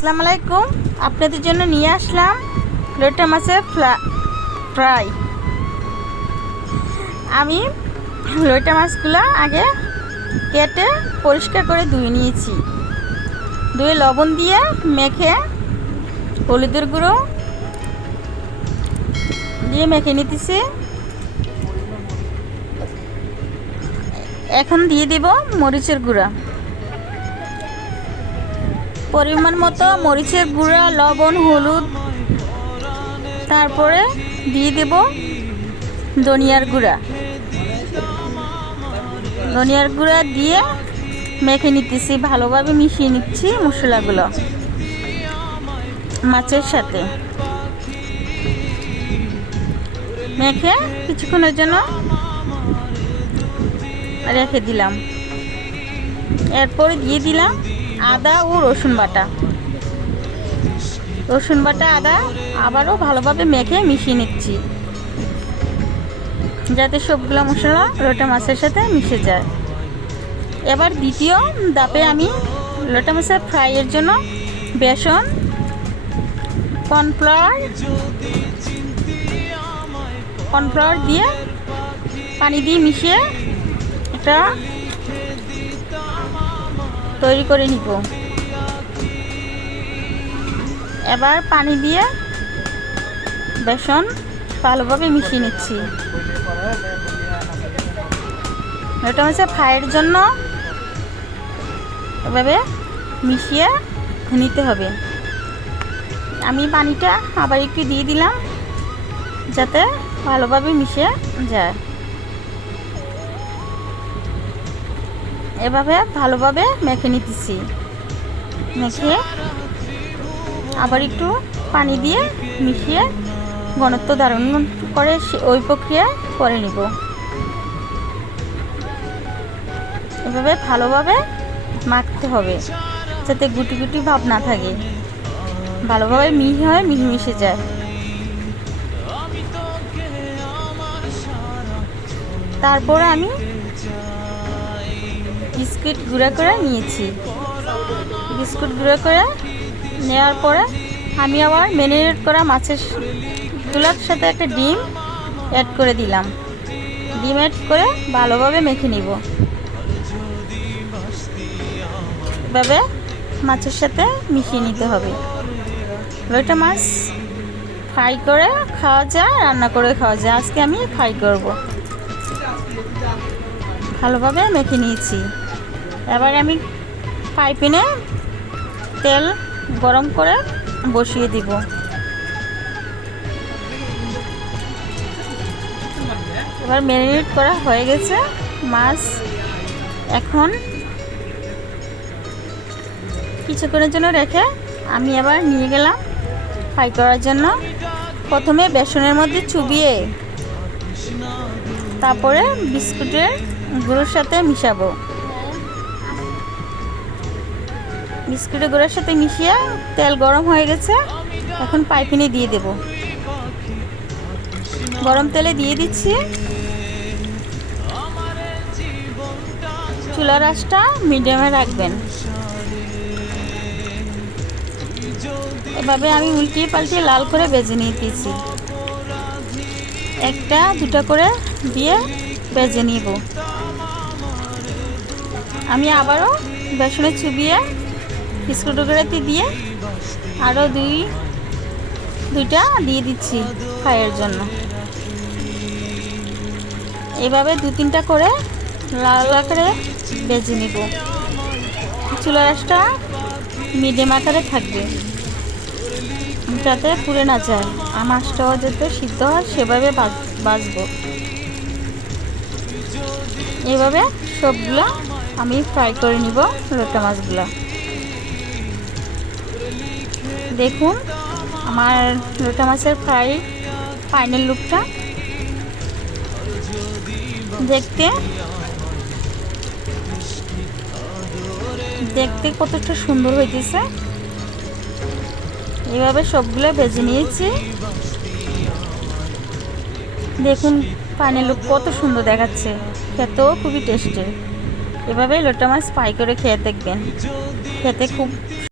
আসসালামু আলাইকুম। আপনাদের জন্য নিয়ে আসলাম লোটা মাছের ফ্রাই। আমি লোটা মাছগুলো আগে কেটে পরিষ্কার করে ধুয়ে নিয়েছি। ধুয়ে লবণ দিয়ে মেখে হলুদের গুঁড়ো দিয়ে মেখে নিতেছি। এখন দিয়ে দেব মরিচের গুঁড়া। পরিমাণ মতো মরিচের গুঁড়া, লবণ, হলুদ। তারপরে দিয়ে দেব ধনিয়ার গুঁড়া। ধনিয়ার গুঁড়া দিয়ে মেখে নিতেছি, ভালোভাবে মিশিয়ে নিচ্ছি মশলাগুলো মাছের সাথে। মেখে কিছুক্ষণের জন্য রেখে দিলাম। এরপরে দিয়ে দিলাম আদা ও রসুন বাটা। রসুন বাটা, আদা আবারও ভালোভাবে মেখে মিশিয়ে নিচ্ছি। যাতে সবগুলো মশলা লোটা মাছের সাথে মিশে যায়। এবার দ্বিতীয় দাপে আমি লোটা মাছের ফ্রাইয়ের জন্য বেসন, কর্নফ্লাওয়ার কর্নফ্লাওয়ার দিয়ে পানি দিয়ে মিশিয়ে এটা তৈরি করে নিব। এবার পানি দিয়ে বেসন ভালোভাবে মিশিয়ে নিচ্ছি। এটা হচ্ছে ফ্রাইয়ের জন্য। এভাবে মিশিয়ে নিতে হবে। আমি পানিটা আবার একটু দিয়ে দিলাম যাতে ভালোভাবে মিশে যায়। এভাবে ভালোভাবে মেখে নিতেছি। মেখে আবার একটু পানি দিয়ে মিশিয়ে ঘনত্ব ধারণ করে ওই প্রক্রিয়া করে নিব। এভাবে ভালোভাবে মাখতে হবে, যাতে গুটি গুটি ভাব না থাকে। ভালোভাবে মিহি হয়, মিহি মিশে যায়। তারপরে আমি বিস্কুট গুঁড়া করে নিয়েছি। বিস্কুট গুঁড়ো করে নেওয়ার পরে আমি আবার ম্যারিনেট করা মাছের তুলার সাথে একটা ডিম অ্যাড করে দিলাম। ডিম অ্যাড করে ভালোভাবে মেখে নিব। এভাবে মাছের সাথে মিশিয়ে নিতে হবে। ওইটা মাছ ফ্রাই করে খাওয়া যায়, রান্না করে খাওয়া যায়। আজকে আমি ফ্রাই করব। ভালোভাবে মেখে নিয়েছি। এবার আমি পাইপিনে তেল গরম করে বসিয়ে দিব। এবার ম্যারিনেট করা হয়ে গেছে। মাছ এখন কিছুক্ষণের জন্য রেখে আমি আবার নিয়ে গেলাম ফ্রাই করার জন্য। প্রথমে বেসনের মধ্যে চুবিয়ে তারপরে বিস্কুটের গুঁড়োর সাথে মিশাবো। বিস্কুটের গুঁড়োর সাথে মিশিয়ে তেল গরম হয়ে গেছে। এখন পাইপিনে দিয়ে দেব। গরম তেলে দিয়ে দিচ্ছি। চুলা আঁচটা মিডিয়ামে রাখবেন। এভাবে আমি উল্টিয়ে পাল্টিয়ে লাল করে বেজে নিয়ে দিয়েছি একটা, দুটা করে দিয়ে বেজে নিব। আমি আবারও বেসনে চুবিয়ে গুঁড়াতে দিয়ে আরও দুই, দুইটা দিয়ে দিচ্ছি ফ্রাইয়ের জন্য। এভাবে দু তিনটা করে লাল লাল করে বেজে নিব। চুলা রাসটা মিডিয়াম আকারে থাকবে, যাতে পুড়ে না যায়। মাছটাও যাতে সিদ্ধ হয়, সেভাবে বাজবো। এভাবে সবগুলো আমি ফ্রাই করে নিব লোটা মাছগুলো। দেখুন, আমার লোটা মাছের ফ্রাই ফাইনাল লুকটা। দেখতে দেখতে কতটা সুন্দর হইতেছে। এভাবে সবগুলো ভেজে নিয়েছি। দেখুন পানির লুক কত সুন্দর দেখাচ্ছে। খেতেও খুবই টেস্টি এভাবে লোটা মাছ ফ্রাই করে খেয়ে দেখবেন। খেতে খুব